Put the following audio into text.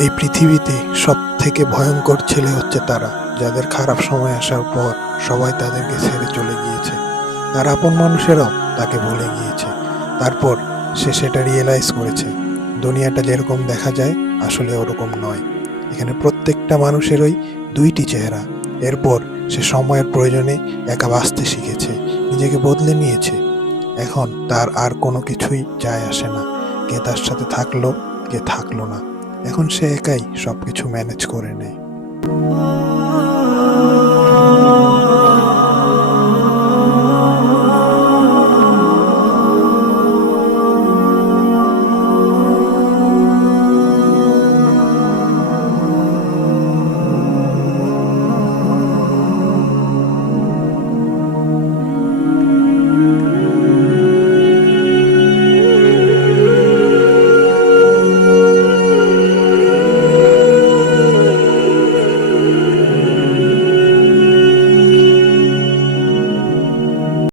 এই পৃথিবীতে সব থেকে ভয়ঙ্কর ছেলে হচ্ছে তারা, যাদের খারাপ সময় আসার পর সবাই তাদেরকে ছেড়ে চলে গিয়েছে। তার আপন মানুষেরাও তাকে ভুলে গিয়েছে। তারপর সে সেটা রিয়েলাইজ করেছে। দুনিয়াটা যেরকম দেখা যায়, আসলে ওরকম নয়। এখানে প্রত্যেকটা মানুষেরই দুইটি চেহারা। এরপর সে সময়ের প্রয়োজনে একা বাঁচতে শিখেছে, নিজেকে বদলে নিয়েছে। এখন তার আর কোনো কিছুই যায় আসে না। কে তার সাথে থাকল, কে থাকল না। এখন সে একাই সব কিছু ম্যানেজ করে নেয়।